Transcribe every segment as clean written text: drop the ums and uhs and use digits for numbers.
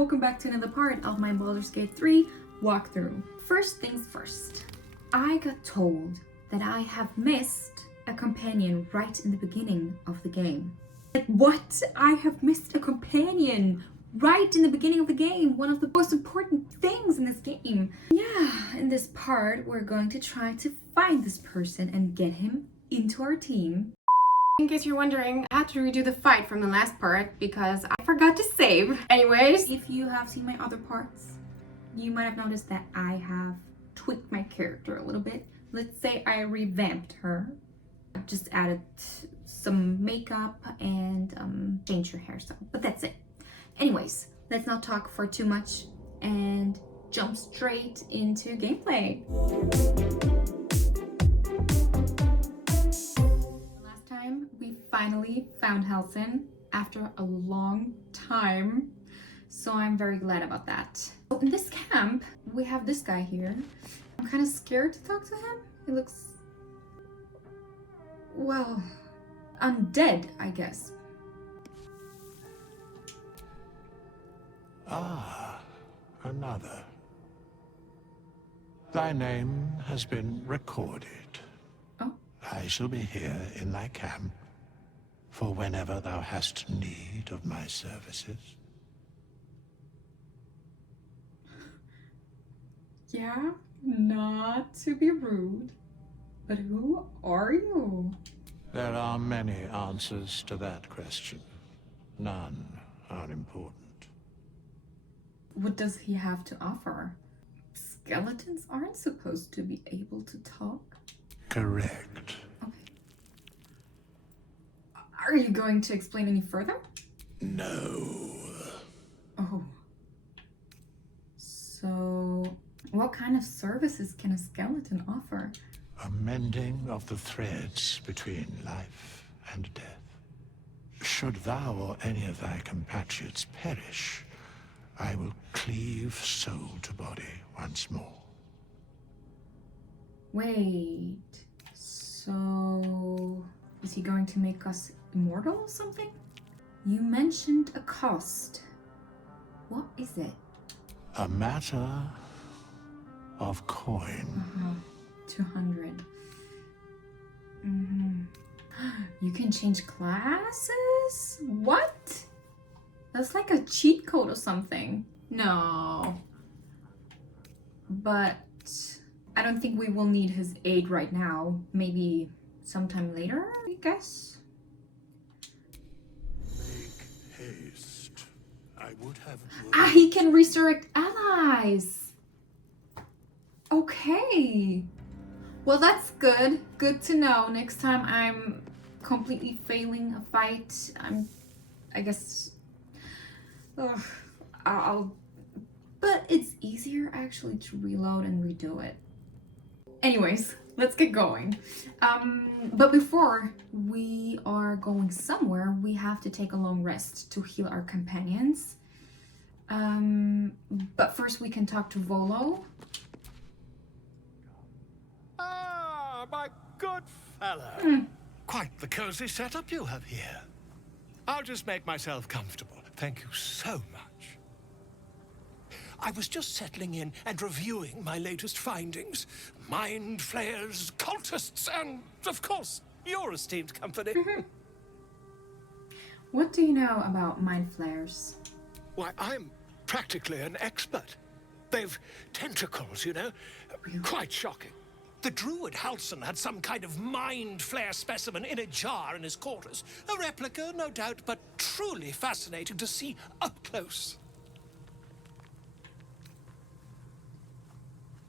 welcome back to another part of my Baldur's Gate 3 walkthrough. First things first, I got told that I have missed a companion right in the beginning of the game. Like, what? I have missed a companion right in the beginning of the game, one of the most important things in this game. Yeah, in this part, we're going to try to find this person and get him into our team. In case you're wondering, I had to redo the fight from the last part because I forgot to save. Anyways, if you have seen my other parts, you might have noticed that I have tweaked my character a little bit. Let's say I revamped her. I just added some makeup and changed her hairstyle, but that's it. Anyways, let's not talk for too much and jump straight into gameplay. Last time, we finally found Halsin after a long time, so I'm very glad about that. So in this camp, we have this guy here. I'm kind of scared to talk to him. He looks, well, undead, I guess. Ah, another. Thy name has been recorded. Oh. I shall be here in thy camp for whenever thou hast need of my services. Yeah, not to be rude, but who are you? There are many answers to that question. None are important. What does he have to offer? Skeletons aren't supposed to be able to talk. Correct. Okay. Are you going to explain any further? No. Oh. So, what kind of services can a skeleton offer? A mending of the threads between life and death. Should thou or any of thy compatriots perish, I will cleave soul to body once more. Wait, so is he going to make us immortal or something? You mentioned a cost. What is it? A matter of coin. 200. You can change classes? What? That's like a cheat code or something. No. But I don't think we will need his aid right now. Maybe sometime later, I guess. Make haste. I would have... He can resurrect allies. Okay. Well, that's good. Good to know. Next time I'm completely failing a fight, I guess... But it's easier actually to reload and redo it. Anyways, let's get going. But before we are going somewhere, we have to take a long rest to heal our companions. But first we can talk to Volo. Ah, my good fellow. Quite the cozy setup you have here. I'll just make myself comfortable. Thank you so much. I was just settling in and reviewing my latest findings. Mind flayers, cultists, and, of course, your esteemed company. What do you know about mind flayers? Why, I'm practically an expert. They've tentacles, you know. Quite shocking. The druid Halsin had some kind of mind flare specimen in a jar in his quarters. A replica, no doubt, but truly fascinating to see up close.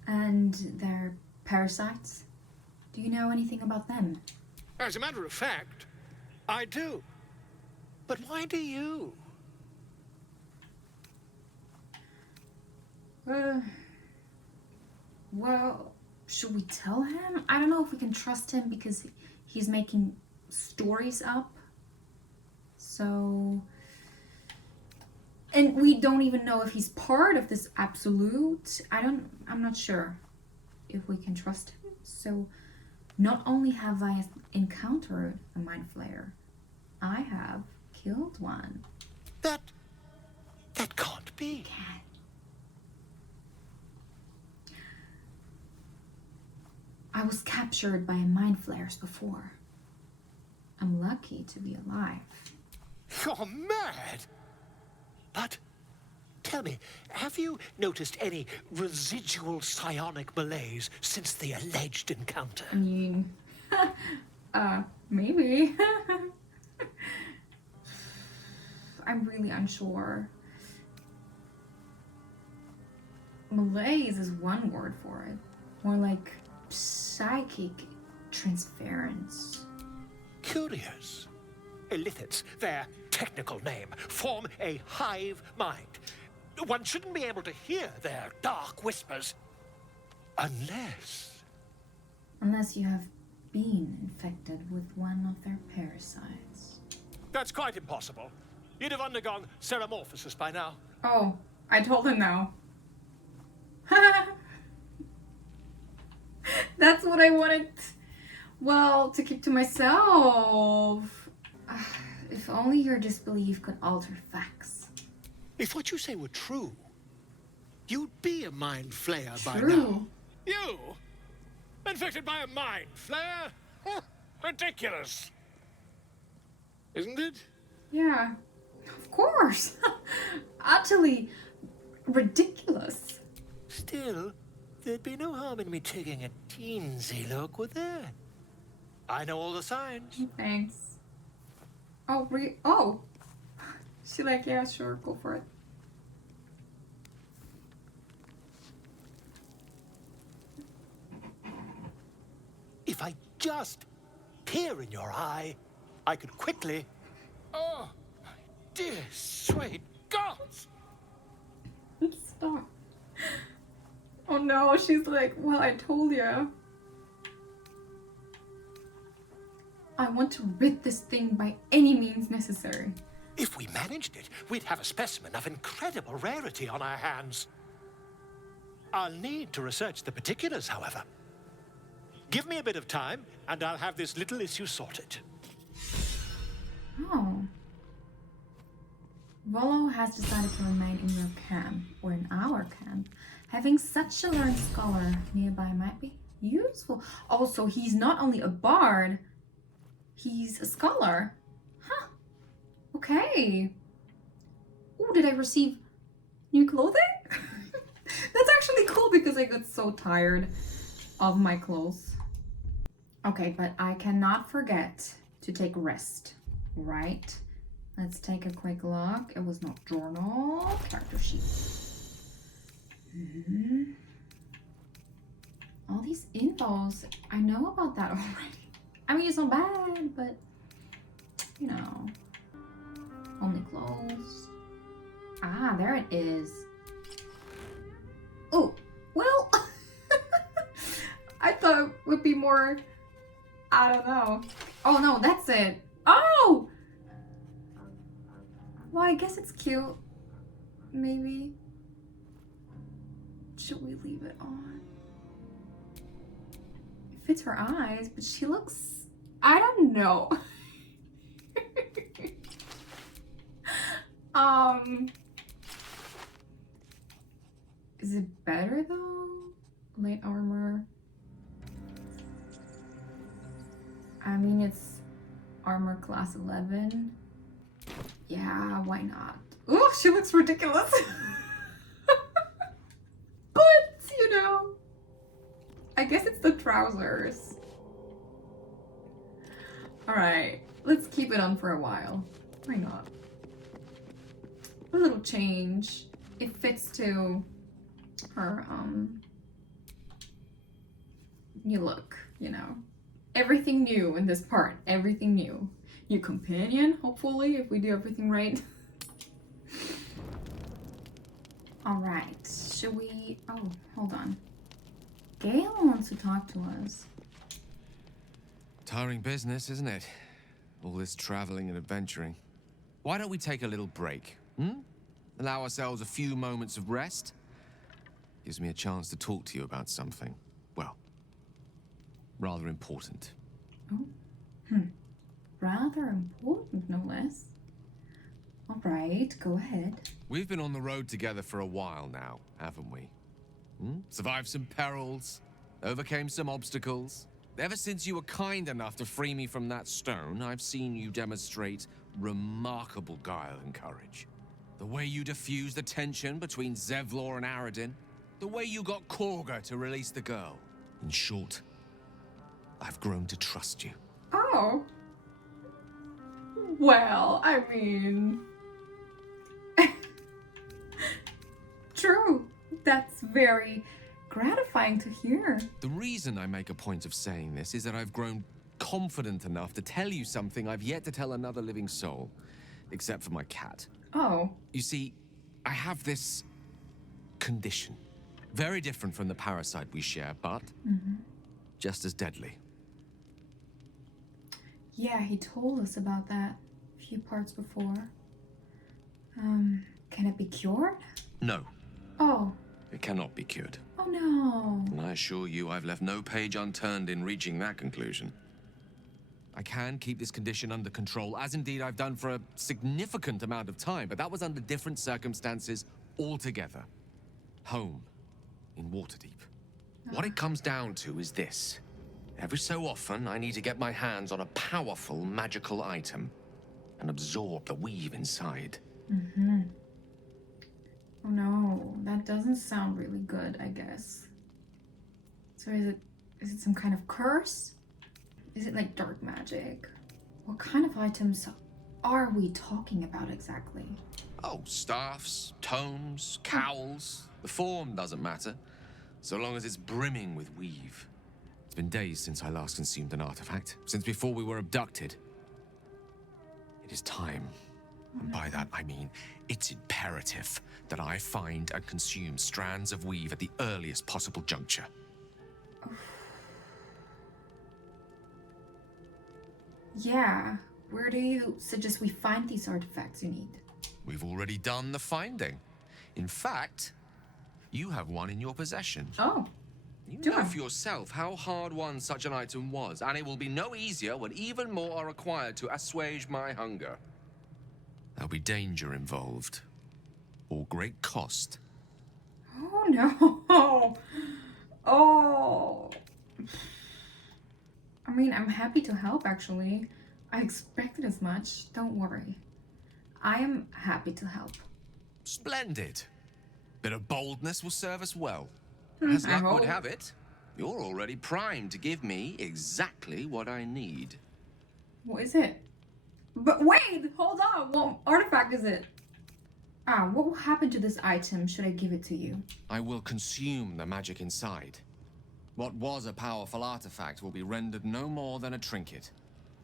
And their parasites? Do you know anything about them? As a matter of fact, I do. But why do you? Well, should we tell him? I don't know if we can trust him because he's making stories up. So... And we don't even know if he's part of this absolute. I'm not sure if we can trust him. So not only have I encountered a mind flayer, I have killed one. That can't be? Cat. I was captured by mind flayers before. I'm lucky to be alive. You're mad! But, tell me, have you noticed any residual psionic malaise since the alleged encounter? I mean, maybe. I'm really unsure. Malaise is one word for it. More like psychic transference. Curious. Illithids, their technical name, form a hive mind. One shouldn't be able to hear their dark whispers unless... Unless you have been infected with one of their parasites. That's quite impossible. You'd have undergone ceramorphosis by now. Oh, I told him now. That's what I wanted, well, to keep to myself. If only your disbelief could alter facts. If what you say were true, you'd be a mind flayer by now. True. You? Infected by a mind flayer? Huh, ridiculous. Isn't it? Yeah, of course. Utterly ridiculous. Still, there'd be no harm in me taking a teensy look, would there? I know all the signs. Thanks. Oh, oh. She like, yeah, sure, go for it. If I just peer in your eye, I could quickly... Oh, my dear sweet gods! Stop. Oh no, she's like, well, I told you. I want to rid this thing by any means necessary. If we managed it, we'd have a specimen of incredible rarity on our hands. I'll need to research the particulars, however. Give me a bit of time, and I'll have this little issue sorted. Oh. Volo has decided to remain in your camp, or in our camp. Having such a learned scholar nearby might be useful. Also, he's not only a bard, he's a scholar. Huh. Okay. Oh, did I receive new clothing? That's actually cool because I got so tired of my clothes. Okay, but I cannot forget to take rest, right? Let's take a quick look. It was not journal, character sheet. All these infos, I know about that already. I mean, it's not bad, but you know, only clothes. Ah, there it is. Oh, well, I thought it would be more, I don't know. Oh no, that's it. Oh! Well, I guess it's cute. Maybe. Should we leave it on? It fits her eyes, but she looks... I don't know. Is it better though? Light armor. I mean, it's armor class 11. Yeah, why not? Oh, she looks ridiculous. But, you know, I guess it's the trousers. All right, let's keep it on for a while. Why not? A little change. It fits to her new look, you know. Everything new in this part, everything new. New companion, hopefully, if we do everything right. All right, should we, oh, hold on. Gale wants to talk to us. Tiring business, isn't it? All this traveling and adventuring. Why don't we take a little break, Allow ourselves a few moments of rest? Gives me a chance to talk to you about something, well, rather important. Oh, rather important, no less. All right, go ahead. We've been on the road together for a while now, haven't we? Survived some perils, overcame some obstacles. Ever since you were kind enough to free me from that stone, I've seen you demonstrate remarkable guile and courage. The way you diffused the tension between Zevlor and Aradin. The way you got Korga to release the girl. In short, I've grown to trust you. Oh. Well, I mean... True. That's very gratifying to hear. The reason I make a point of saying this is that I've grown confident enough to tell you something I've yet to tell another living soul. Except for my cat. Oh. You see, I have this condition. Very different from the parasite we share, but just as deadly. Yeah, he told us about that a few parts before. Can it be cured? No, Oh. it cannot be cured. Oh no. And I assure you I've left no page unturned in reaching that conclusion. I can keep this condition under control, as indeed I've done for a significant amount of time, but that was under different circumstances altogether. Home, in Waterdeep. What it comes down to is this. Every so often, I need to get my hands on a powerful magical item and absorb the weave inside. Oh no, that doesn't sound really good, I guess. So is it some kind of curse? Is it like dark magic? What kind of items are we talking about exactly? Oh, staffs, tomes, cowls. The form doesn't matter, so long as it's brimming with weave. It's been days since I last consumed an artifact, since before we were abducted. It is time, and by that I mean it's imperative that I find and consume strands of weave at the earliest possible juncture. Yeah, where do you suggest we find these artifacts you need? We've already done the finding. In fact, you have one in your possession. Oh. You Do know I? for yourself how hard-won such an item was, and it will be no easier when even more are required to assuage my hunger. There'll be danger involved, or great cost. Oh no. Oh. I mean, I'm happy to help actually. I expected as much. Don't worry. I am happy to help. Splendid. Bit of boldness will serve us well. As I luck would hope. have it, you're already primed to give me exactly what I need. What is it? But wait, hold on. What artifact is it? What will happen to this item should I give it to you? I will consume the magic inside. What was a powerful artifact will be rendered no more than a trinket.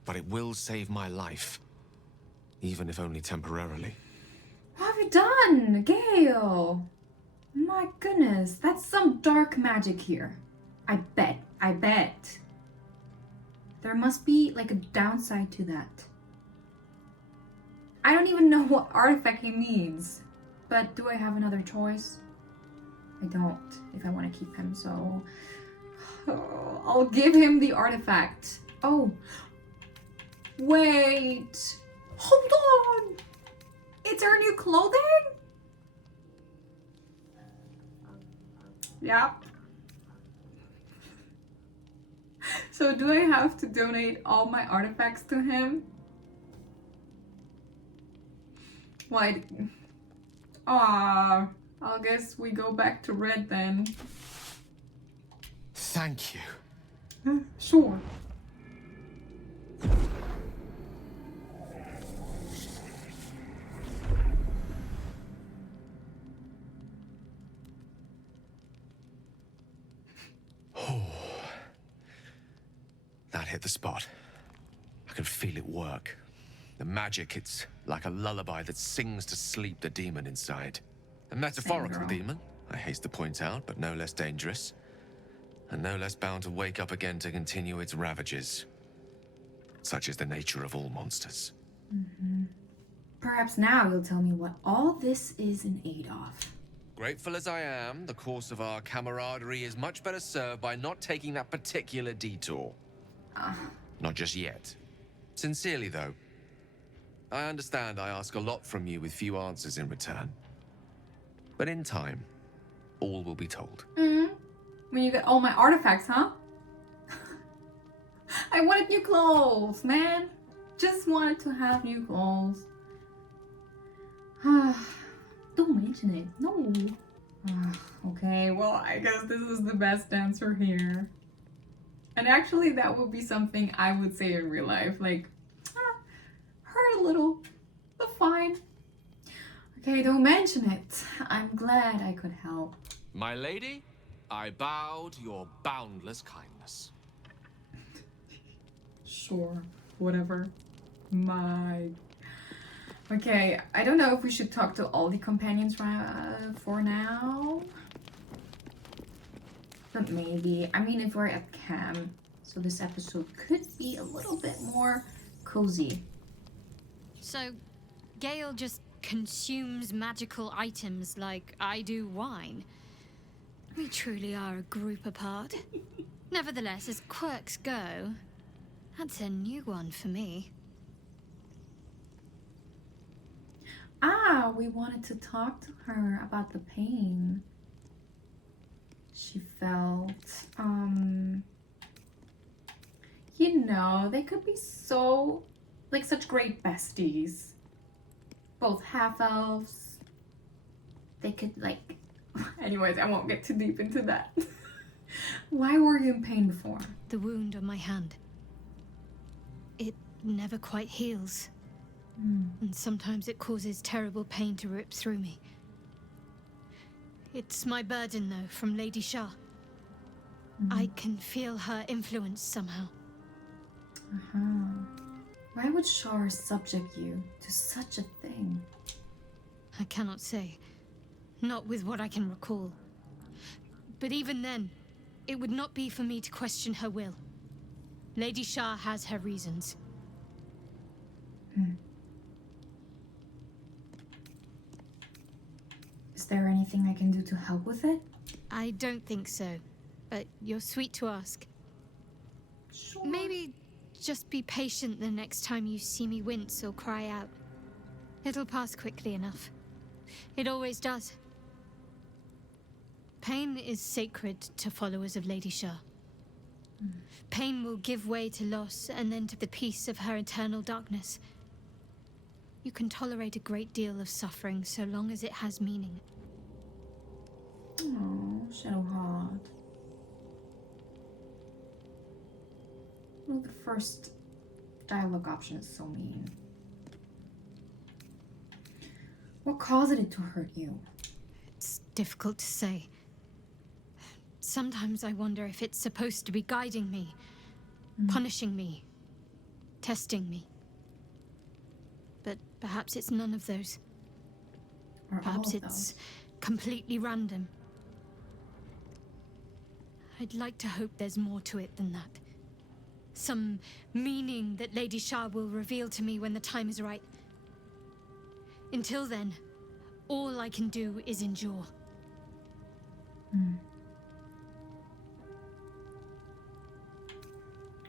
But it will save my life. Even if only temporarily. What have you done, Gale? My goodness, that's some dark magic here. I bet. There must be like a downside to that. I don't even know what artifact he means. But do I have another choice? I don't, if I want to keep him, so... I'll give him the artifact. Oh. Wait. Hold on. It's our new clothing? Yeah. So do I have to donate all my artifacts to him? Why? I guess we go back to red then. Thank you. Sure. That hit the spot. I can feel it work. The magic, it's like a lullaby that sings to sleep the demon inside. A metaphorical girl. demon, I haste to point out, but no less dangerous. And no less bound to wake up again to continue its ravages. Such is the nature of all monsters. Perhaps now you'll tell me what all this is in aid of. Grateful as I am, the course of our camaraderie is much better served by not taking that particular detour. Not just yet. Sincerely, though, I understand I ask a lot from you with few answers in return. But in time, all will be told. When you get all my artifacts, huh? I wanted new clothes, man. Just wanted to have new clothes. Don't mention it. No. Okay, well, I guess this is the best answer here. And actually, that would be something I would say in real life. Like, hurt a little, but fine. Okay, don't mention it. I'm glad I could help. My lady, I bow to your boundless kindness. Sure, whatever. Okay, I don't know if we should talk to all the companions for now. But maybe. I mean, if we're at camp, so this episode could be a little bit more cozy. So, Gale just consumes magical items like I do wine. We truly are a group apart. Nevertheless, as quirks go, that's a new one for me. We wanted to talk to her about the pain she felt. You know, they could be so, like, such great besties. Both half-elves. They could, like... Anyways, I won't get too deep into that. Why were you in pain before? The wound on my hand. It never quite heals. And sometimes it causes terrible pain to rip through me. It's my burden, though, from Lady Shar. I can feel her influence somehow. Why would Shar subject you to such a thing? I cannot say. Not with what I can recall. But even then, it would not be for me to question her will. Lady Shar has her reasons. Is there anything I can do to help with it? I don't think so, but you're sweet to ask. Sure. Maybe just be patient the next time you see me wince or cry out. It'll pass quickly enough. It always does. Pain is sacred to followers of Lady Shar. Pain will give way to loss and then to the peace of her eternal darkness. You can tolerate a great deal of suffering so long as it has meaning. Oh, Shadowheart. Well, the first dialogue option is so mean. What caused it to hurt you? It's difficult to say. Sometimes I wonder if it's supposed to be guiding me, punishing me, testing me. But perhaps it's none of those. Or Perhaps all of it's those? completely random. I'd like to hope there's more to it than that. Some meaning that Lady Shar will reveal to me when the time is right. Until then, all I can do is endure.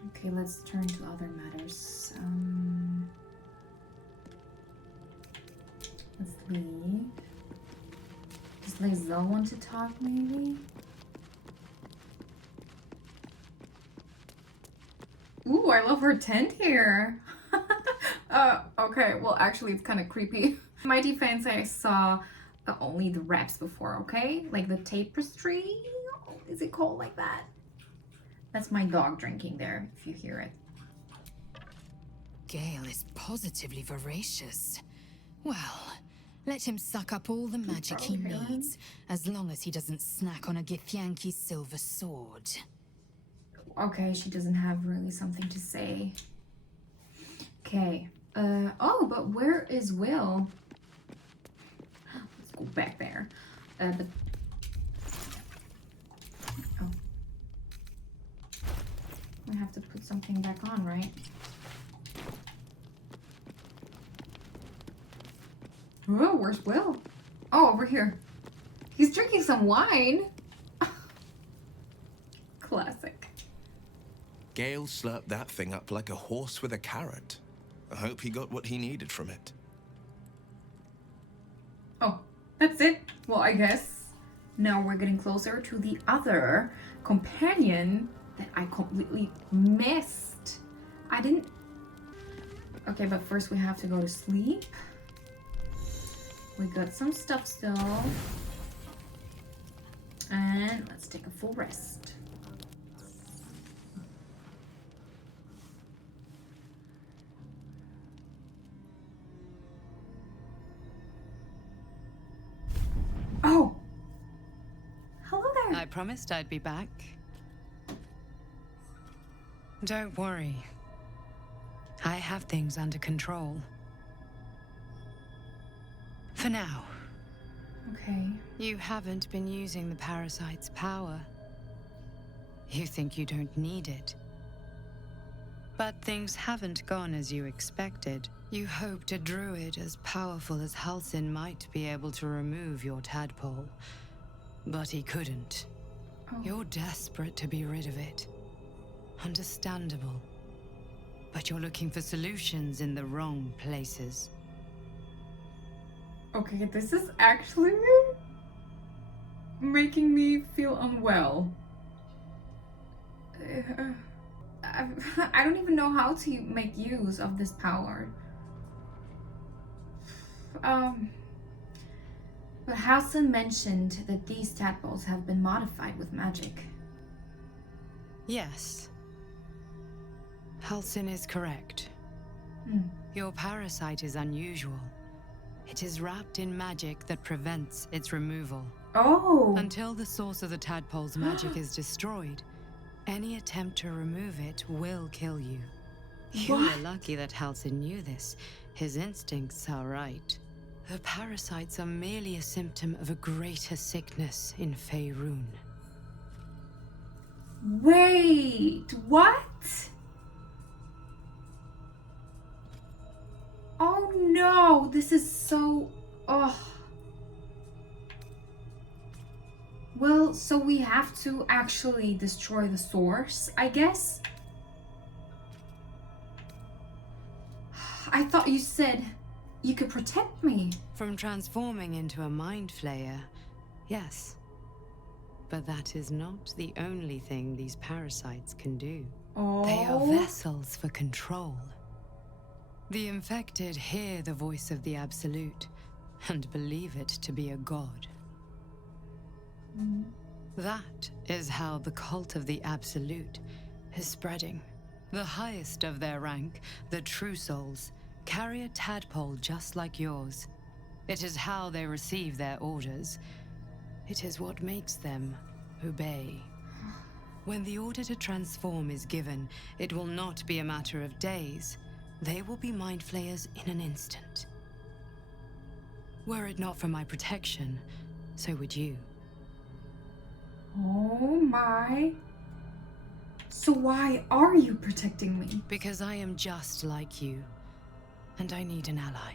Okay, let's turn to other matters. Let's leave. Does Lae'zel want to talk, maybe? Ooh, I love her tent here. Okay, well, actually, it's kind of creepy. In my defense, I saw only the wraps before, okay? Like the tapestry? Is it called like that? That's my dog drinking there, if you hear it. Gale is positively voracious. Well, let him suck up all the magic he needs, as long as he doesn't snack on a Githyanki's silver sword. Okay, she doesn't have really something to say. Okay. Oh, but where is Will? Let's go back there. But... Oh. I have to put something back on, right? Oh, where's Will? Oh, over here. He's drinking some wine. Classic. Gale slurped that thing up like a horse with a carrot. I hope he got what he needed from it. Oh, that's it? Well, I guess now we're getting closer to the other companion that I completely missed. I didn't... Okay, but first we have to go to sleep. We got some stuff still. And let's take a full rest. Oh! Hello there! I promised I'd be back. Don't worry. I have things under control. For now. Okay. You haven't been using the parasite's power. You think you don't need it. But things haven't gone as you expected. You hoped a druid as powerful as Halsin might be able to remove your tadpole. But he couldn't. Oh. You're desperate to be rid of it. Understandable. But you're looking for solutions in the wrong places. Okay, this is actually making me feel unwell. I don't even know how to make use of this power. But Halsin mentioned that these tadpoles have been modified with magic. Yes. Halsin is correct. Your parasite is unusual. It is wrapped in magic that prevents its removal. Oh! Until the source of the tadpole's magic is destroyed, any attempt to remove it will kill you. You were lucky that Halsin knew this. His instincts are right. The parasites are merely a symptom of a greater sickness in Faerun. Wait, what? Oh no, this is so... Oh. Well, so we have to actually destroy the source, I guess? I thought you said you could protect me. From transforming into a mind flayer, yes. But that is not the only thing these parasites can do. Oh. They are vessels for control. The infected hear the voice of the Absolute and believe it to be a god. That is how the cult of the Absolute is spreading. The highest of their rank, the True Souls, carry a tadpole just like yours. It is how they receive their orders. It is what makes them obey. When the order to transform is given, it will not be a matter of days. They will be mind flayers in an instant. Were it not for my protection, so would you. Oh my. So why are you protecting me? Because I am just like you, and I need an ally.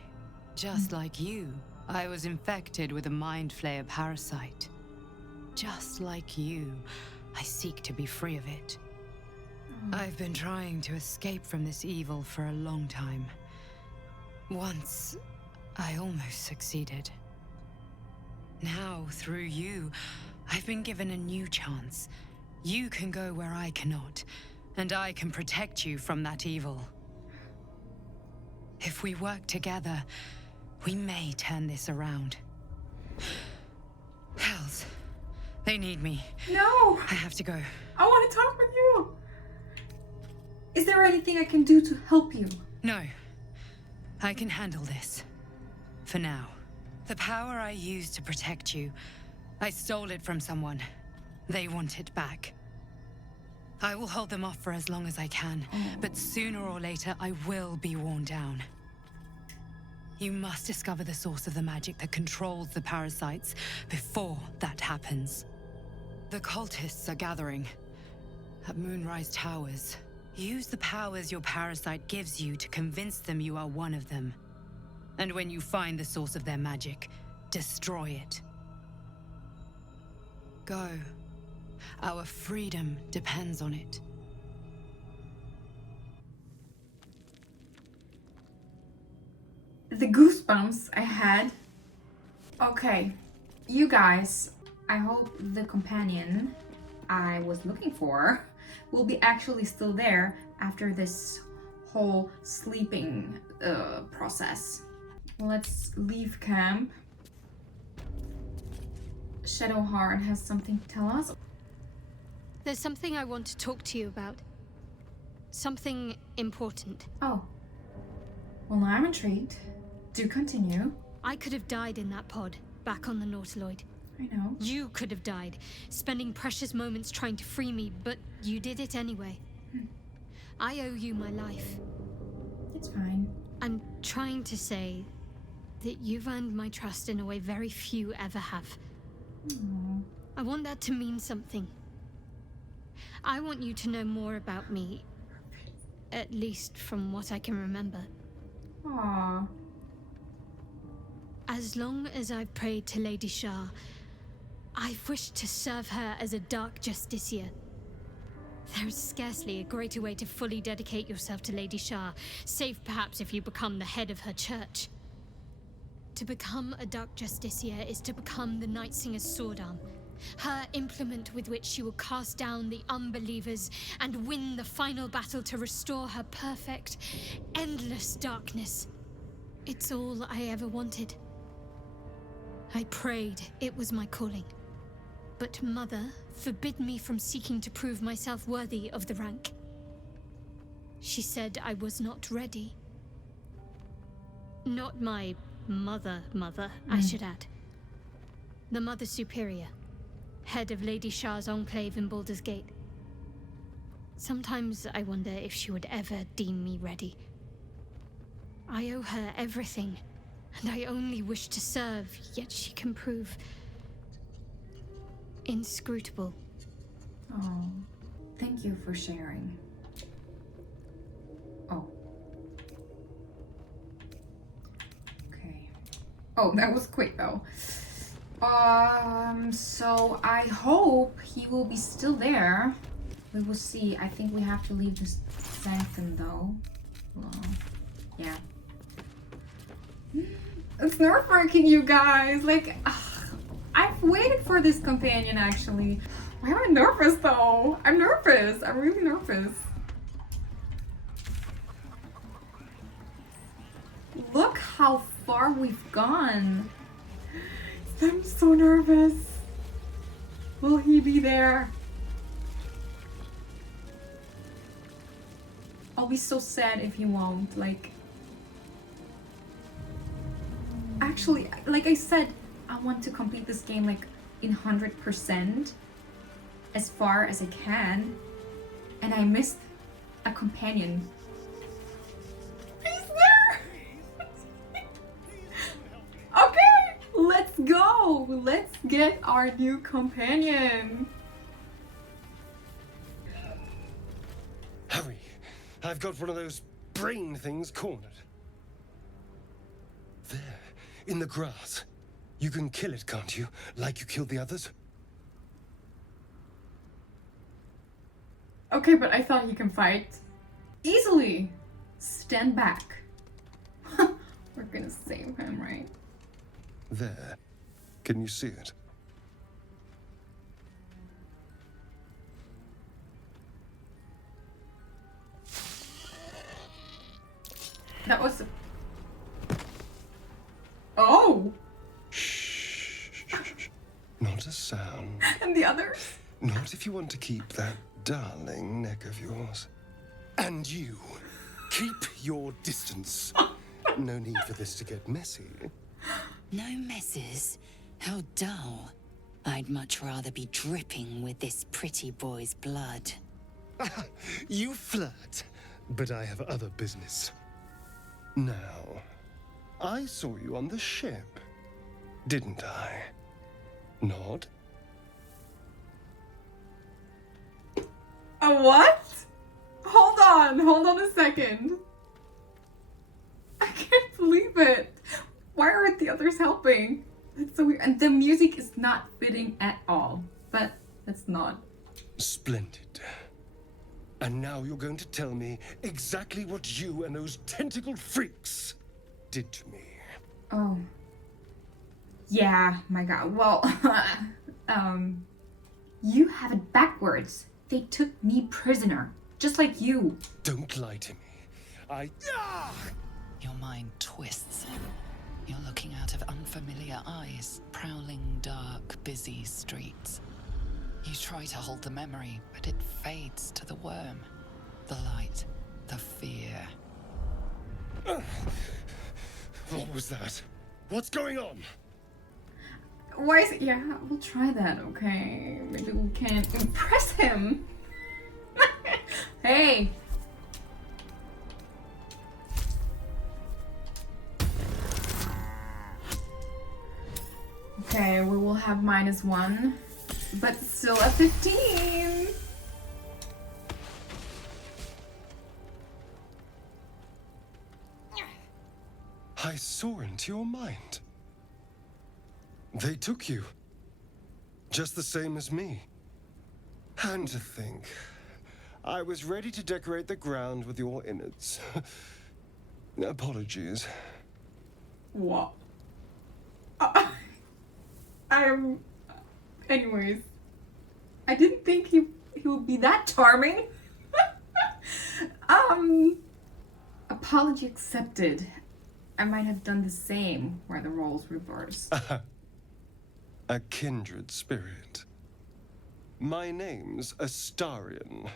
Just like you, I was infected with a mind flayer parasite. Just like you, I seek to be free of it. I've been trying to escape from this evil for a long time. Once, I almost succeeded. Now, through you, I've been given a new chance. You can go where I cannot, and I can protect you from that evil. If we work together, we may turn this around. Hells, they need me. No! I have to go. I want to talk with you! Is there anything I can do to help you? No. I can handle this. For now. The power I used to protect you, I stole it from someone. They want it back. I will hold them off for as long as I can, but sooner or later I will be worn down. You must discover the source of the magic that controls the parasites before that happens. The cultists are gathering at Moonrise Towers. Use the powers your parasite gives you to convince them you are one of them. And when you find the source of their magic, destroy it. Go. Our freedom depends on it. the goosebumps I had. Okay, you guys, I hope the companion I was looking for will be actually still there after this whole sleeping process. Let's leave camp. Shadowheart has something to tell us. There's something I want to talk to you about. Something important. Oh. Well, now I'm intrigued. Do continue. I could have died in that pod, back on the Nautiloid. I know. You could have died, spending precious moments trying to free me, but you did it anyway. I owe you my life. It's fine. I'm trying to say that you've earned my trust in a way very few ever have. Aww. I want that to mean something. I want you to know more about me, at least from what I can remember. Aww. As long as I've prayed to Lady Shar, I've wished to serve her as a dark justiciar. There is scarcely a greater way to fully dedicate yourself to Lady Shar, save perhaps if you become the head of her church. To become a dark justiciar is to become the Night Singer's sword arm, her implement with which she will cast down the unbelievers and win the final battle to restore her perfect, endless darkness. It's all I ever wanted. I prayed it was my calling. But Mother forbid me from seeking to prove myself worthy of the rank. She said I was not ready. Not my mother, I should add. The Mother Superior, head of Lady Shar's enclave in Baldur's Gate. Sometimes I wonder if she would ever deem me ready. I owe her everything, and I only wish to serve, yet she can prove inscrutable. Oh, thank you for sharing. Oh. Okay. Oh, that was quick though. So I hope he will be still there. We will see. I think we have to leave this sanctum though. Well, yeah. It's nerve-wracking, you guys. Like, I've waited for this companion actually. Why am I nervous though? I'm nervous. I'm really nervous. Look how far we've gone. I'm so nervous. Will he be there? I'll be so sad if he won't. Like, actually, like I said, I want to complete this game like in 100% as far as I can, and I missed a companion. He's there! Okay, let's go! Let's get our new companion. Hurry! I've got one of those brain things cornered. There, in the grass. You can kill it, can't you? Like you killed the others? Okay, but I thought he can fight easily. Stand back. We're gonna save him, right? There. Can you see it? That was... Oh! Shh. Not a sound. And the others? Not if you want to keep that darling neck of yours. And you, keep your distance. No need for this to get messy. No messes? How dull. I'd much rather be dripping with this pretty boy's blood. You flirt, but I have other business. Now, I saw you on the ship, didn't I? Nod? A what? Hold on a second. I can't believe it. Why aren't the others helping? That's so weird. And the music is not fitting at all. But that's not. Splendid. And now you're going to tell me exactly what you and those tentacled freaks did to me. Oh. Yeah, my god. Well, you have it backwards. They took me prisoner, just like you. Don't lie to me. Your mind twists. You're looking out of unfamiliar eyes, prowling dark, busy streets. You try to hold the memory, but it fades to the worm. The light, the fear. What was that? What's going on? Why is it? Yeah, we'll try that, okay? Maybe we can impress him. Hey. Okay, we will have -1, but still a 15. I saw into your mind. They took you. Just the same as me. And to think, I was ready to decorate the ground with your innards. Apologies. What? Anyways, I didn't think he would be that charming. Apology accepted. I might have done the same where the roles reversed. A kindred spirit. My name's Astarion.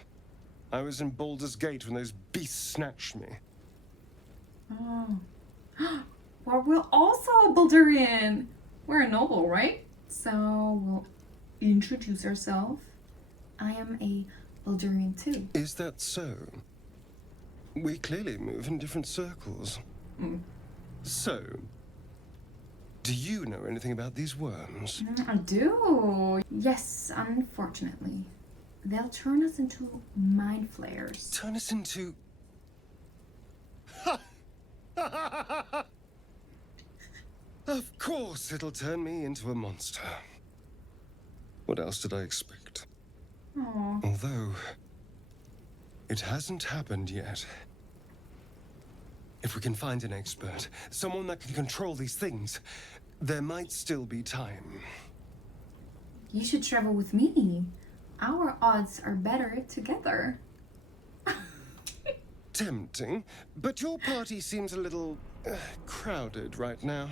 I was in Baldur's Gate when those beasts snatched me. Oh. Well, we're also a Baldurian. We're a noble, right? So we'll introduce ourselves. I am a Baldurian too. Is that so? We clearly move in different circles. So, do you know anything about these worms? I do. Yes, unfortunately. They'll turn us into mind flayers. Turn us into... Of course it'll turn me into a monster. What else did I expect? Aww. Although, it hasn't happened yet. If we can find an expert, someone that can control these things, there might still be time. You should travel with me. Our odds are better together. Tempting, but your party seems a little crowded right now.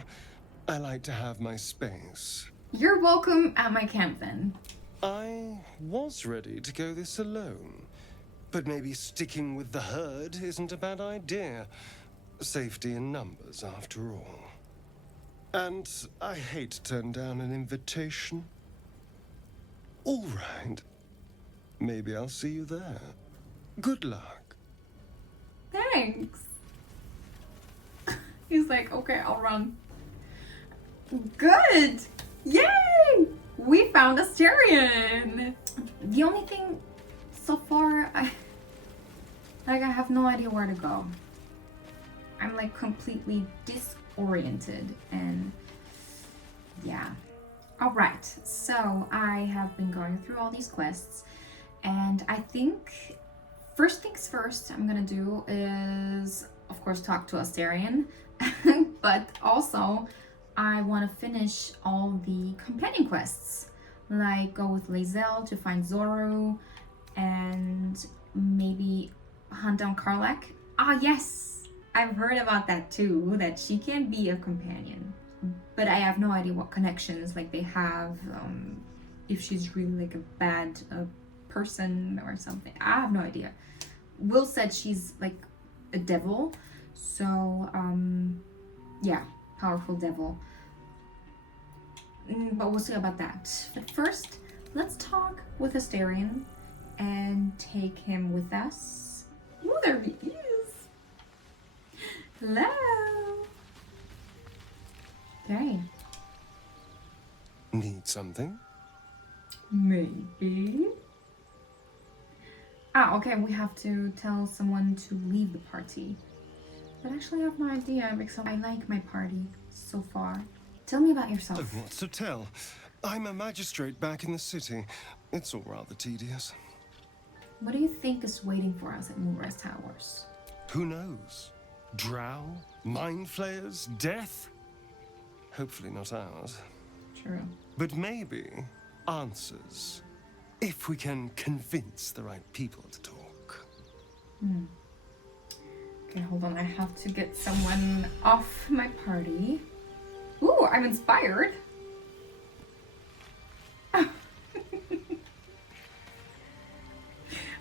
I like to have my space. You're welcome at my camp then. I was ready to go this alone, but maybe sticking with the herd isn't a bad idea. Safety in numbers, after all. And I hate to turn down an invitation. All right. Maybe I'll see you there. Good luck. Thanks. He's like, okay, I'll run. Good! Yay! We found Astarion! The only thing so far, I have no idea where to go. I'm like completely disoriented and yeah. Alright, so I have been going through all these quests and I think first things first I'm gonna do is of course talk to Astarion but also I want to finish all the companion quests, like go with Lae'zel to find Zoru and maybe hunt down Karlach. Ah yes, I've heard about that too, that she can be a companion, but I have no idea what connections like they have, if she's really like a bad person or something. I have no idea. Will said she's like a devil, so yeah, powerful devil. But we'll see about that. But first, let's talk with Astarion and take him with us. Ooh, there he is. Hello. Okay. Need something? Maybe. Ah, okay, we have to tell someone to leave the party. But actually I have no idea because I like my party so far. Tell me about yourself. Oh, what's to tell? I'm a magistrate back in the city. It's all rather tedious. What do you think is waiting for us at Moonrise Towers? Who knows? Drow? Mind flayers, death? Hopefully not ours. True. But maybe answers. If we can convince the right people to talk. Okay, hold on. I have to get someone off my party. Ooh, I'm inspired.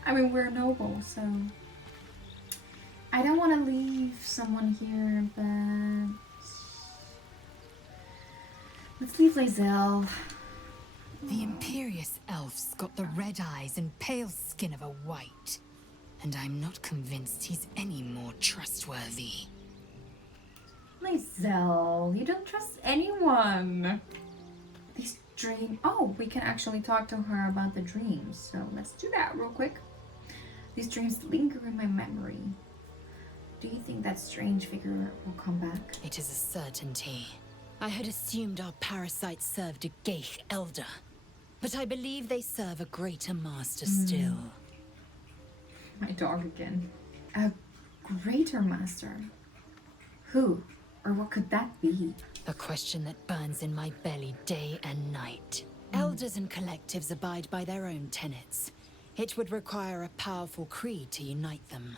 I mean, we're noble, so I don't want to leave someone here, but let's leave Lae'zel. The Imperious Elf's got the red eyes and pale skin of a white, and I'm not convinced he's any more trustworthy. Lae'zel, you don't trust anyone. These dreams. Oh, we can actually talk to her about the dreams, so let's do that real quick. These dreams linger in my memory. Do you think that strange figure will come back? It is a certainty. I had assumed our parasites served a Geich elder, but I believe they serve a greater master still. My dog again. A greater master? Who? Or what could that be? A question that burns in my belly day and night. Elders and collectives abide by their own tenets. It would require a powerful creed to unite them.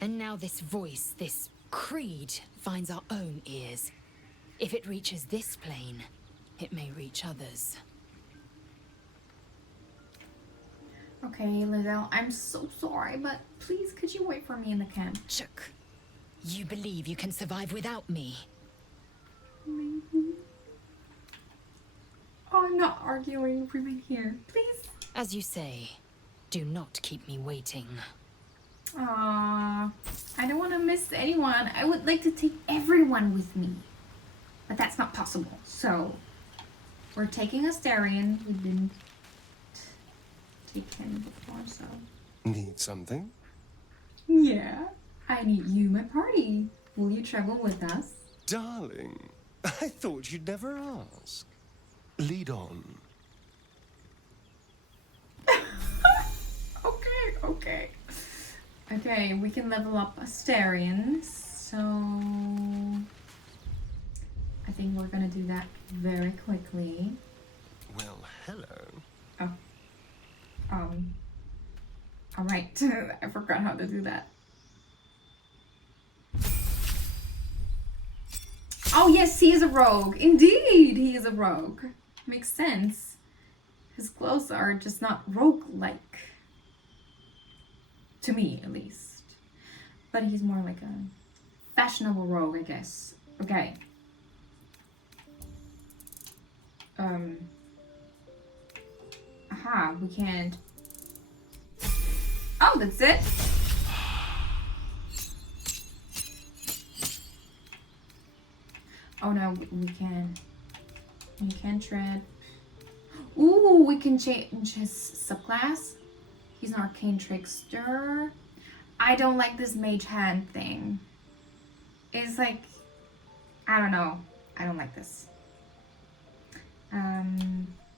And now this voice, this creed, finds our own ears. If it reaches this plane, it may reach others. Okay, Lae'zel, I'm so sorry, but please could you wait for me in the camp? Chook. You believe you can survive without me? Maybe. Oh, I'm not arguing. Remain here, please. As you say, do not keep me waiting. Aww, I don't want to miss anyone. I would like to take everyone with me, but that's not possible. So, we're taking Astarion. We didn't take him before, so. Need something? Yeah, I need you, my party. Will you travel with us? Darling, I thought you'd never ask. Lead on. Okay. Okay, we can level up Astarion, so I think we're gonna do that very quickly. Well, hello. Alright, I forgot how to do that. Oh yes, he is a rogue. Indeed, he is a rogue. Makes sense. His clothes are just not rogue-like. To me, at least. But he's more like a fashionable rogue, I guess. Okay. Aha, we can't. Oh, that's it? Oh no, we can. We can tread. Ooh, we can change his subclass. He's an arcane trickster. I don't like this mage hand thing. It's like, I don't know. I don't like this.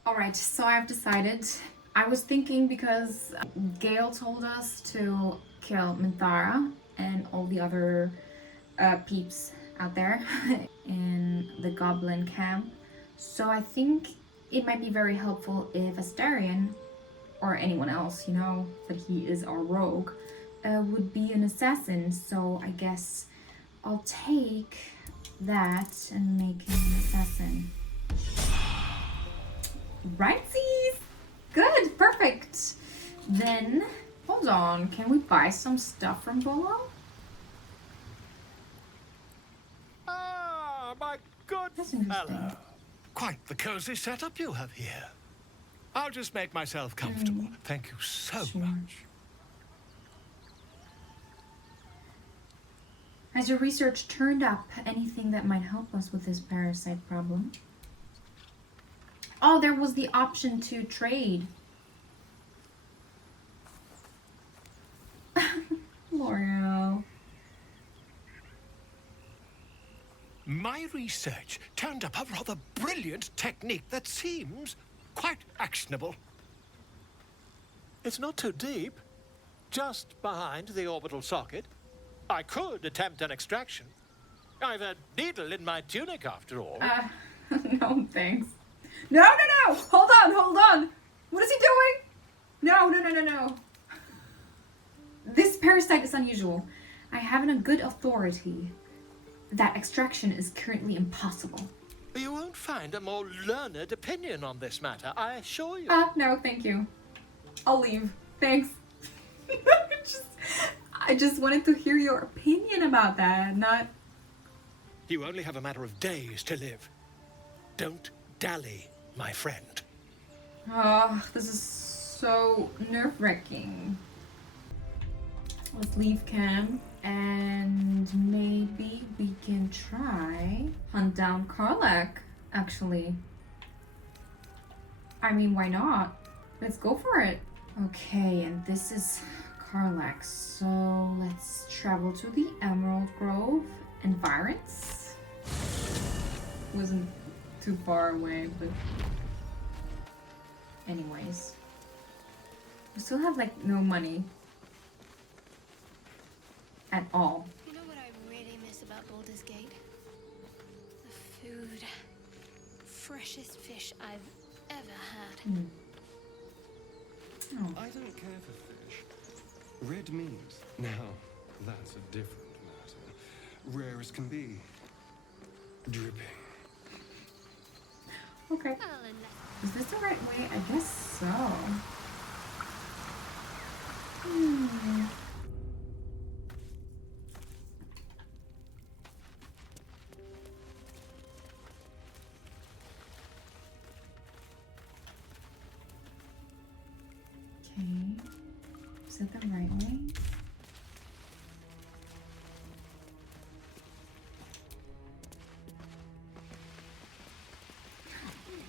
Alright, so I've decided. I was thinking because Gale told us to kill Minthara and all the other peeps out there in the goblin camp. So I think it might be very helpful if Astarion, or anyone else, you know, that he is our rogue, would be an assassin. So I guess I'll take that and make him an assassin. Rightsies! Good, perfect. Then, hold on, can we buy some stuff from Volo? Ah, my good That's interesting. fellow. Quite the cozy setup you have here. I'll just make myself comfortable. Thank you so much. Has your research turned up anything that might help us with this parasite problem? Oh, there was the option to trade. L'Oreal. My research turned up a rather brilliant technique that seems quite actionable. It's not too deep. Just behind the orbital socket. I could attempt an extraction. I've a needle in my tunic after all. No, thanks. No, no, no! Hold on, hold on! What is he doing? No, no, no, no, no. This parasite is unusual. I have a good authority that extraction is currently impossible. You won't find a more learned opinion on this matter, I assure you. No, thank you. I'll leave. Thanks. I just wanted to hear your opinion about that, not... You only have a matter of days to live. Don't dally, my friend. Oh, this is so nerve-wracking. Let's leave camp and maybe we can try hunt down Karlach, actually. I mean, why not? Let's go for it. Okay, and this is Karlach, so let's travel to the Emerald Grove environs. Wasn't too far away, but anyways. We still have like no money at all. You know what I really miss about Baldur's Gate? The food. Freshest fish I've ever had. Oh. I don't care for fish. Red meat, now that's a different matter. Rare as can be. Dripping. Okay. Is this the right way? I guess so. Okay. Is that the right way?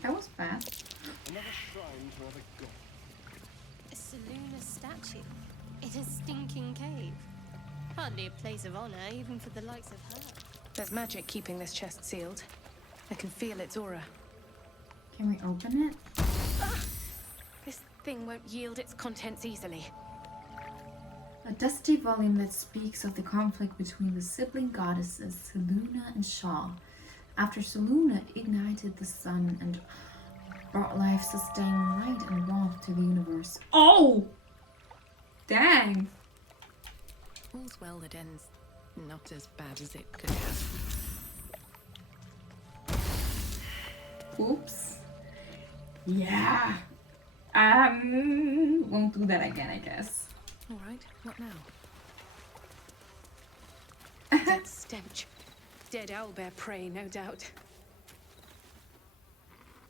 That was fast. Another shrine to another god. A Selûne statue in a stinking cave. Hardly a place of honor, even for the likes of her. There's magic keeping this chest sealed. I can feel its aura. Can we open it? This thing won't yield its contents easily. A dusty volume that speaks of the conflict between the sibling goddesses Selûne and Shar. After Selûne ignited the sun and brought life-sustaining light and warmth to the universe. Oh! Dang! All's well that ends not as bad as it could have. Oops. Yeah. Won't do that again, I guess. All right, what now? Dead stench. Dead owlbear prey, no doubt.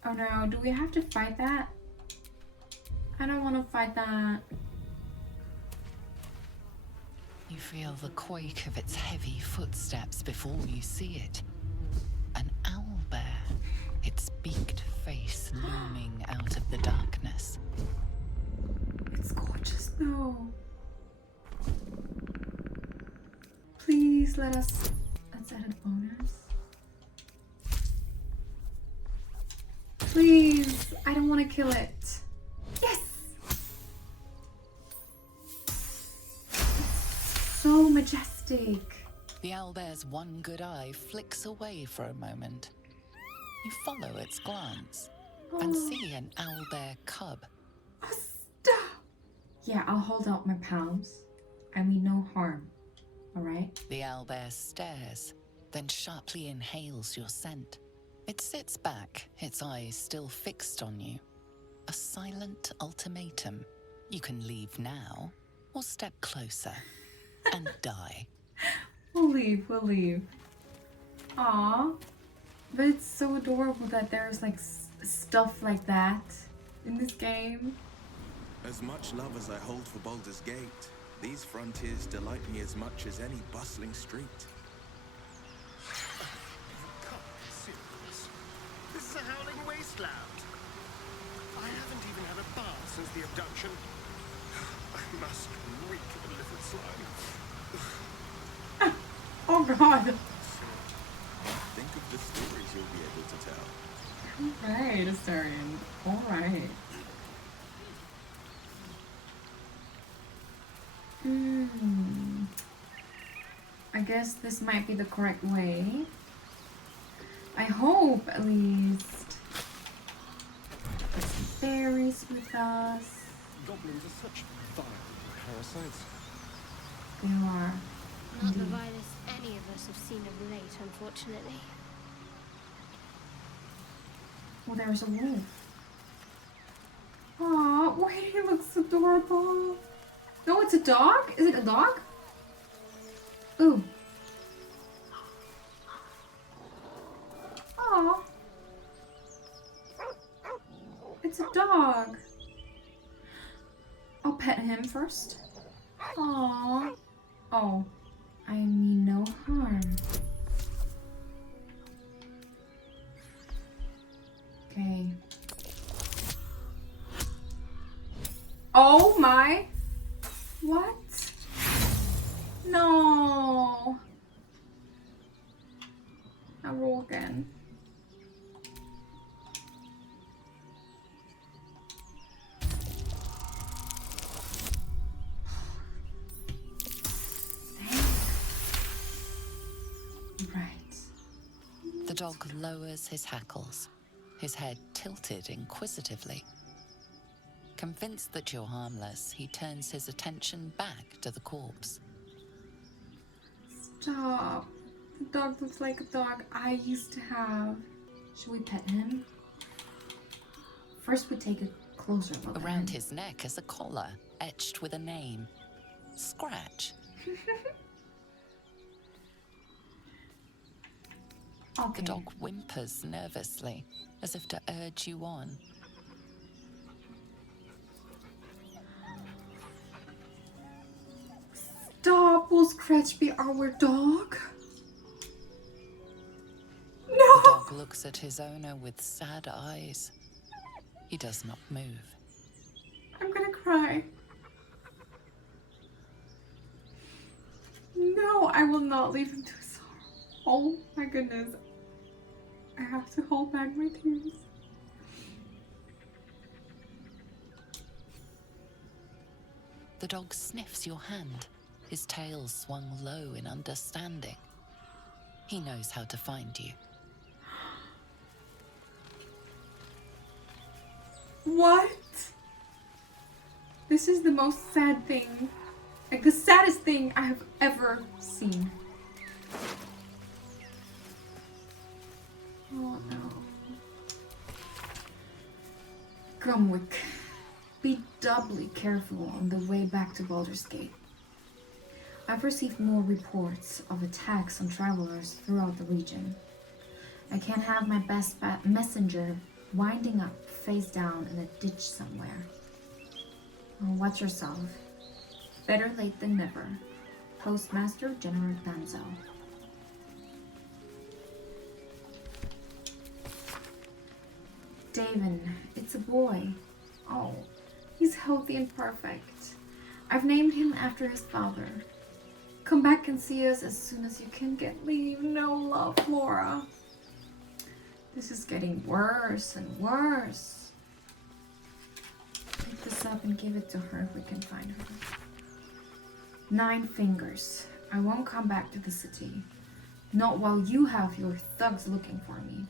Oh no, do we have to fight that? I don't want to fight that. You feel the quake of its heavy footsteps before you see it. An owlbear, its beaked face looming out of the darkness. It's gorgeous though. Please let's add a bonus. Please, I don't want to kill it. Yes! It's so majestic. The owlbear's one good eye flicks away for a moment. You follow its glance and see an owlbear cub. Stop! Yeah, I'll hold out my palms. I mean no harm. Alright? The owlbear stares, then sharply inhales your scent. It sits back, its eyes still fixed on you. A silent ultimatum. You can leave now, or step closer and die. We'll leave. Aww. But it's so adorable that there's like stuff like that in this game. As much love as I hold for Baldur's Gate, these frontiers delight me as much as any bustling street. This is a howling wasteland. I haven't even had a bath since the abduction. I must reek of a liquid slime. Oh god. Think of the stories you'll be able to tell. Alright, Astarion. Alright. I guess this might be the correct way. I hope, at least. Get some berries with us. Goblins are such vile parasites. They are. Not the vilest any of us have seen of late, unfortunately. Oh, there's a wolf. Aw, wait, he looks adorable. No, it's a dog? Is it a dog? Ooh. Aw. It's a dog. I'll pet him first. Aw. Oh. I mean no harm. Okay. Oh my. What? No. I roll again. Right. The dog lowers his hackles, his head tilted inquisitively. Convinced that you're harmless, he turns his attention back to the corpse. Stop. The dog looks like a dog I used to have. Should we pet him? First we take a closer look at him. Around his neck is a collar, etched with a name. Scratch. Okay. The dog whimpers nervously, as if to urge you on. Stop, will Scratch be our dog? The No! dog looks at his owner with sad eyes. He does not move. I'm gonna cry. No, I will not leave him to his sorrow. Oh my goodness. I have to hold back my tears. The dog sniffs your hand, his tail swung low in understanding. He knows how to find you. What? This is the most sad thing. Like the saddest thing I have ever seen. Oh no. Grumwick, be doubly careful on the way back to Baldur's Gate. I've received more reports of attacks on travelers throughout the region. I can't have my best messenger winding up face down in a ditch somewhere. Oh, watch yourself. Better late than never. Postmaster General Danzo. Davin, it's a boy. Oh, he's healthy and perfect. I've named him after his father. Come back and see us as soon as you can get leave. No love, Flora. This is getting worse and worse. Pick this up and give it to her if we can find her. 9 fingers. I won't come back to the city. Not while you have your thugs looking for me.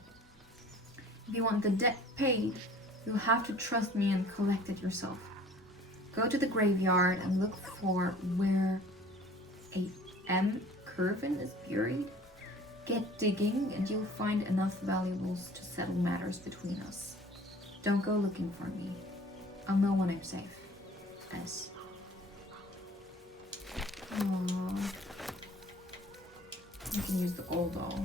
If you want the debt paid, you'll have to trust me and collect it yourself. Go to the graveyard and look for where a M. Curvin is buried. Get digging and you'll find enough valuables to settle matters between us. Don't go looking for me. I'll know when I'm safe. S. Aww. You can use the gold doll.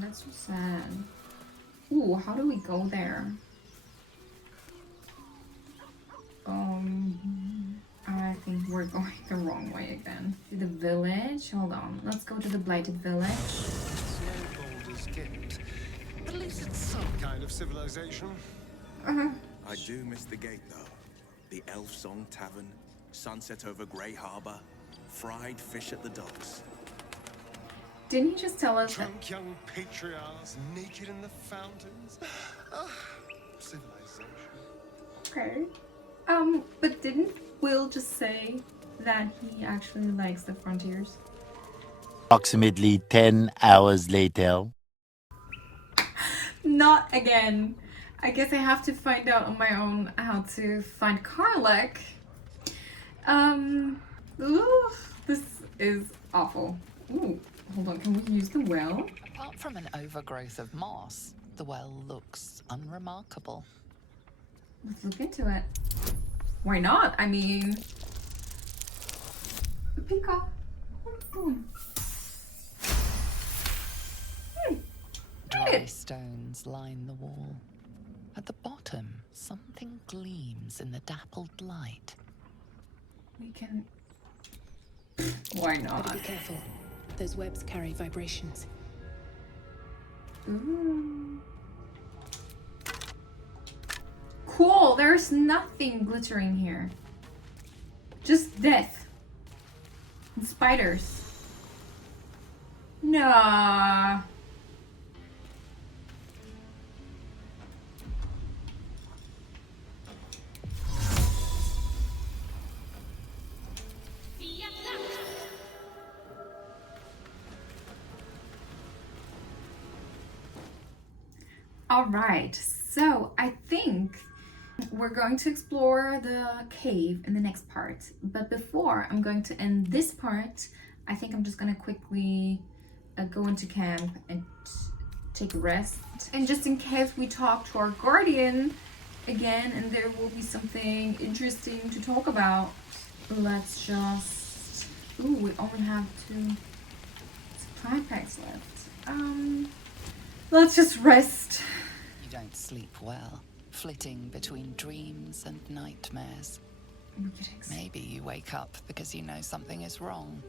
That's so sad. Ooh, how do we go there? I think we're going the wrong way again. To the village? Hold on. Let's go to the blighted village. It's no Baldur's Gate. At least it's some kind of civilization. I do miss the gate, though. The Elf Song Tavern, sunset over Grey Harbor, fried fish at the docks. Didn't he just tell us that? Drunk young patriarchs naked in the fountains. Civilization. Okay. But didn't Will just say that he actually likes the frontiers. Approximately 10 hours later. Not again. I guess I have to find out on my own how to find Karlach. Ooh, this is awful. Ooh, hold on, can we use the well? Apart from an overgrowth of moss, the well looks unremarkable. Let's look into it. Why not? I mean... Pika. What are you doing? Dry stones line the wall. At the bottom, something gleams in the dappled light. We can... Why not? Better be careful. Those webs carry vibrations. Ooh. Cool, there's nothing glittering here. Just death. And spiders. Nah. All right, so I think we're going to explore the cave in the next part. But before I'm going to end this part, I think I'm just gonna quickly go into camp and take a rest. And just in case we talk to our guardian again and there will be something interesting to talk about, let's just... Ooh, we only have 2 supply packs left. Let's just rest. You don't sleep well, flitting between dreams and nightmares. Maybe you wake up because you know something is wrong.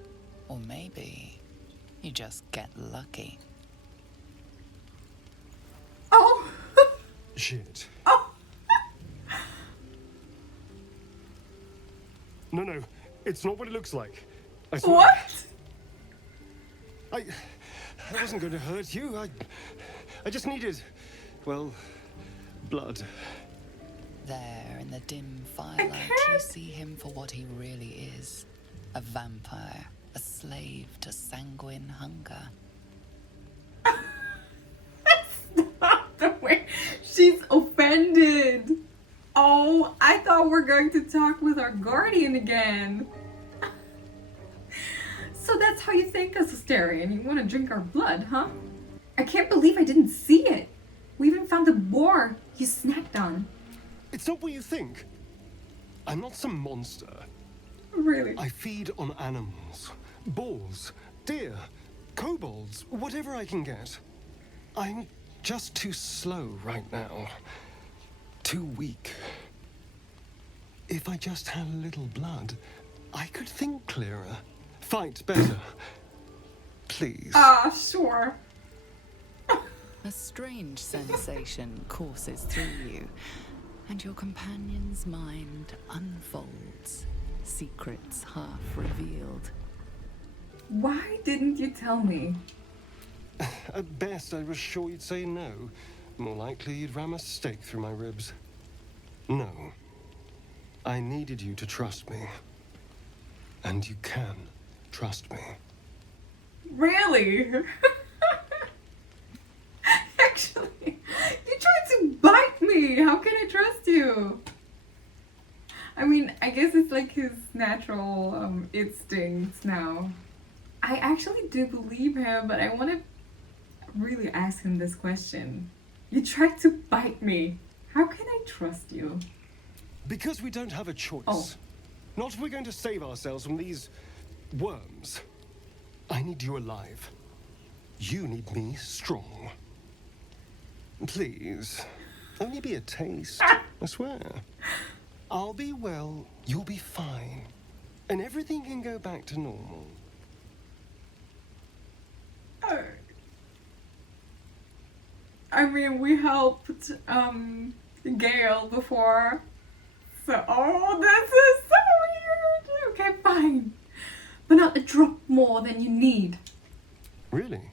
Or maybe you just get lucky. Oh! Shit. Oh! No, it's not what it looks like. I swear. What? I wasn't going to hurt you. I just needed, well, blood. There, in the dim firelight, you see him for what he really is. A vampire, a slave to sanguine hunger. That's not the way. She's offended. Oh, I thought we're going to talk with our guardian again. So that's how you think us, Astarion. You want to drink our blood, huh? I can't believe I didn't see it. We even found the boar you snacked on. It's not what you think. I'm not some monster. Really? I feed on animals. Boars, deer, kobolds, whatever I can get. I'm just too slow right now. Too weak. If I just had a little blood, I could think clearer. Fight better. Please. Ah, sure. A strange sensation courses through you, and your companion's mind unfolds, secrets half revealed. Why didn't you tell me? At best, I was sure you'd say no. More likely, you'd ram a stake through my ribs. No. I needed you to trust me. And you can trust me. Really? Actually, you tried to bite me. How can I trust you? I mean, I guess it's like his natural instincts now. I actually do believe him, but I want to really ask him this question. You tried to bite me. How can I trust you? Because we don't have a choice. Oh. Not if we're going to save ourselves from these worms. I need you alive. You need me strong. Please, only be a taste, I swear. I'll be well, you'll be fine. And everything can go back to normal. I mean, we helped Gale before. So, oh, this is so weird. Okay, fine. But not a drop more than you need. Really?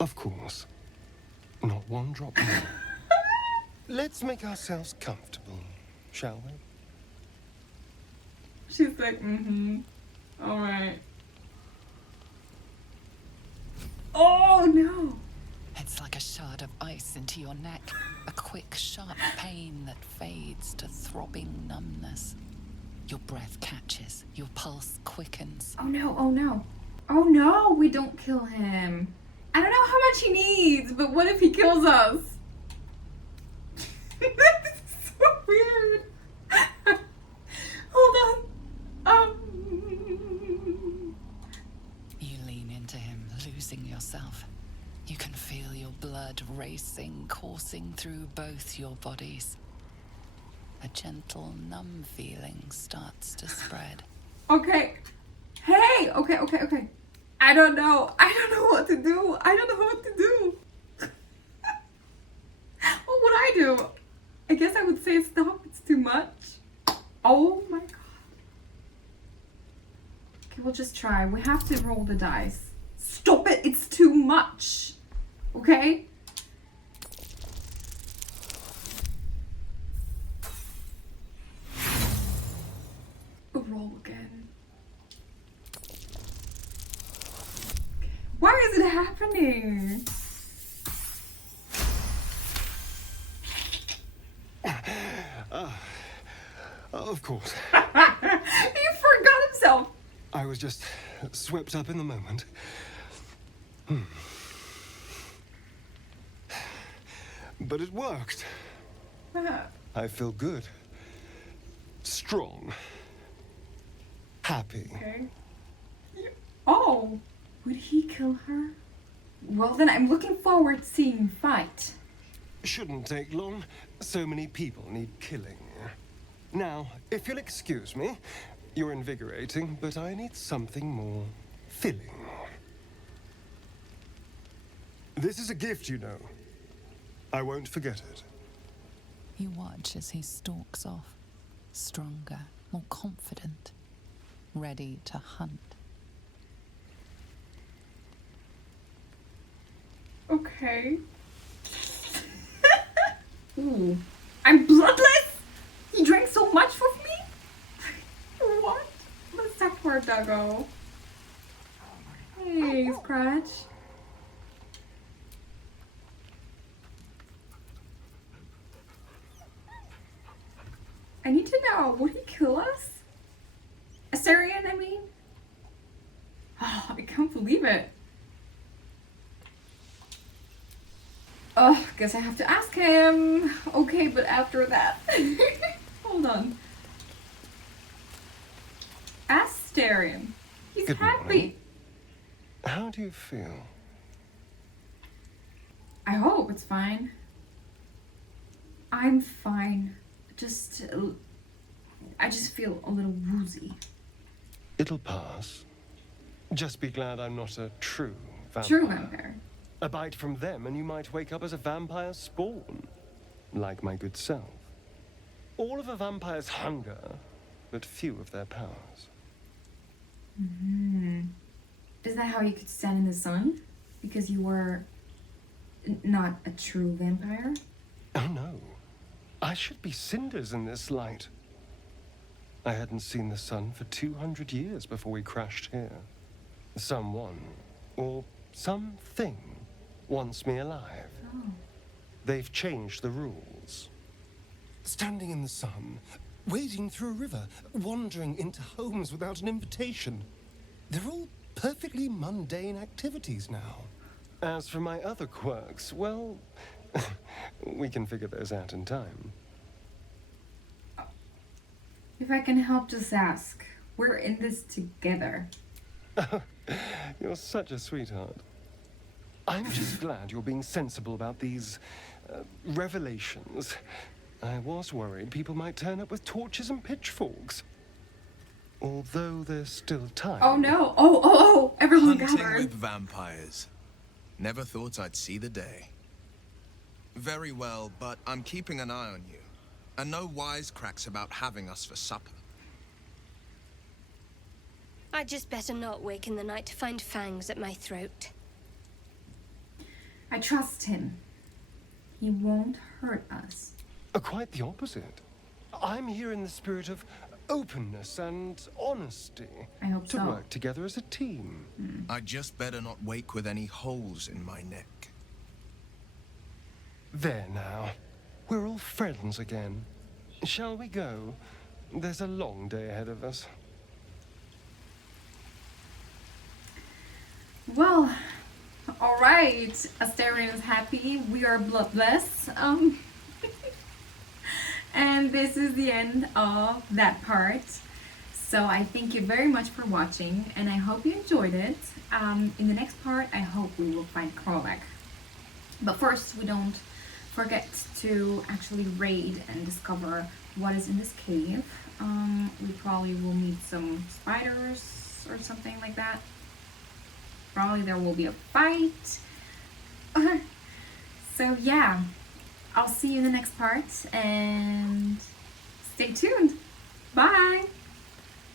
Of course. Not one drop more. Let's make ourselves comfortable, shall we? She's like, alright. Oh no! It's like a shard of ice into your neck. A quick, sharp pain that fades to throbbing numbness. Your breath catches. Your pulse quickens. Oh no, oh no. Oh no, we don't kill him. I don't know how much he needs, but what if he kills us? That's so weird. Hold on. You lean into him, losing yourself. You can feel your blood racing, coursing through both your bodies. A gentle, numb feeling starts to spread. Okay. Hey! Okay. I don't know what to do. What would I do? I guess I would say stop. It's too much. Oh my god. Okay, we'll just try. We have to roll the dice. Stop it! It's too much. Okay? Roll again. Why is it happening? Of course. He forgot himself. I was just swept up in the moment. But it worked. I feel good. Strong. Happy. Okay. Oh, would he kill her? Well, then I'm looking forward to seeing him fight. Shouldn't take long. So many people need killing. Now, if you'll excuse me, you're invigorating, but I need something more filling. This is a gift, you know. I won't forget it. You watch as he stalks off, stronger, more confident, ready to hunt. Okay. Ooh. I'm bloodless? He drank so much of me? What? Let's talk for a doggo. Hey, Scratch. I need to know, would he kill us? Astarion, I mean? Oh, I can't believe it. Oh, guess I have to ask him. Okay, but after that. Hold on. Astarion. He's Good happy. morning. How do you feel? I hope it's fine. I'm fine. I just feel a little woozy. It'll pass. Just be glad I'm not a true vampire. True vampire. A bite from them and you might wake up as a vampire spawn. Like my good self. All of a vampire's hunger, but few of their powers. Is that how you could stand in the sun? Because you were not a true vampire? Oh no. I should be cinders in this light. I hadn't seen the sun for 200 years before we crashed here. Someone, or something, wants me alive. Oh. They've changed the rules. Standing in the sun, wading through a river, wandering into homes without an invitation. They're all perfectly mundane activities now. As for my other quirks, well, we can figure those out in time. If I can help, just ask. We're in this together. You're such a sweetheart. I'm just glad you're being sensible about these revelations. I was worried people might turn up with torches and pitchforks. Although there's still time. Oh no! Oh! Everyone Hunting gathered. with vampires. Never thought I'd see the day. Very well, but I'm keeping an eye on you. And no wisecracks about having us for supper. I'd just better not wake in the night to find fangs at my throat. I trust him. He won't hurt us. Quite the opposite. I'm here in the spirit of openness and honesty. I hope to so. work together as a team. I'd just better not wake with any holes in my neck. There now. We're all friends again. Shall we go? There's a long day ahead of us. Well, alright. Astarion is happy. We are bloodless. And this is the end of that part. So I thank you very much for watching, and I hope you enjoyed it. In the next part, I hope we will find Karlach. But first, we don't forget to actually raid and discover what is in this cave. We probably will meet some spiders or something like that. Probably there will be a fight. So yeah, I'll see you in the next part, and stay tuned. Bye!